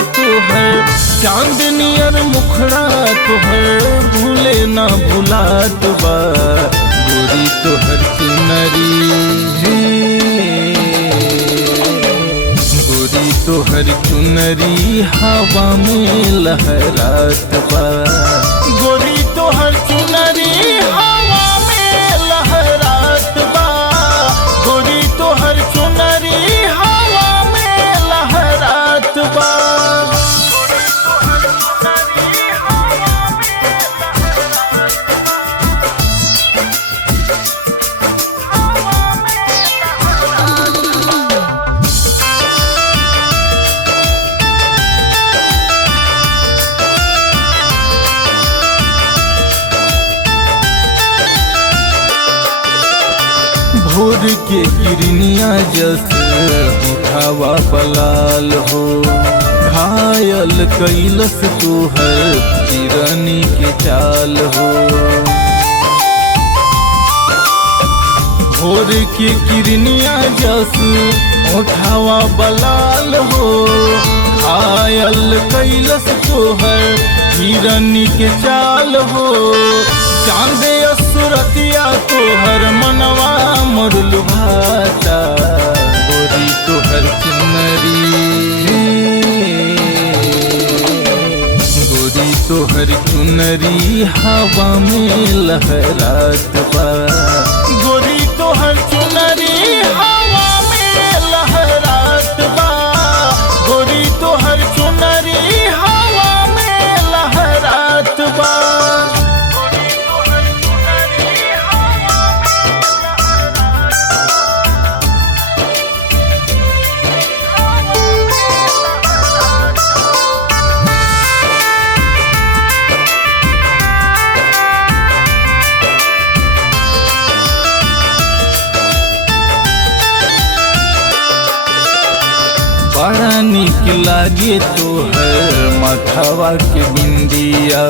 तुहर चांदनियर मुखड़ा तुहर भूले ना भुलात बा गोरी तुहर चुनरी गोरी तुहर चुनरी हवा में लहरात बा गोरी तुहर चुनरी हवा में लहरात बा गोरी तुहर चुनरी हवा में लहरात बा भोर के किरनिया जस उठावा पलाल हो घायल कैलस तुहर किरनी के चाल हो भोर के किरनिया जस उठावा बलाल हो घायल कैलस तुहर किरनी के चाल हो चांदे असुरतिया तोहर मनवा मोर लुभाता गोरी तोहर चुनरी गोरी तोहर चुनरी हवा में लहरात बा गोरी तोहर चुनरी हवा में लहरात बा गोरी तोहर चुनरी हवा में लहरात बा बड़ा निक लागे तोहर माथवा के बिंदिया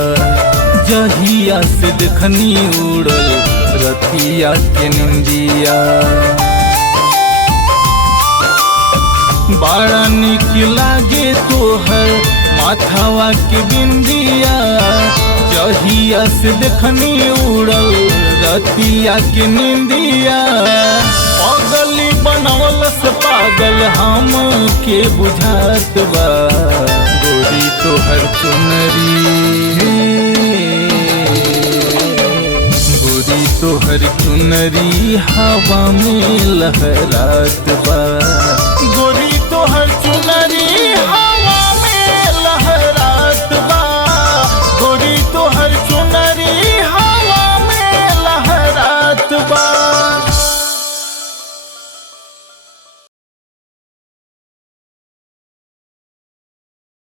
जहिया से देखनी उड़ल रतिया के निंदिया बड़ा निक लागे तोहर माथवा के बिंदिया जहिया से देखनी उड़ल रतिया के निंदिया पगली बनवल से पागल हम के बुझात बा गोरी तोहर चुनरी गोरी तोहर चुनरी हवा में लहरात बा गोरी तोहर चुनरी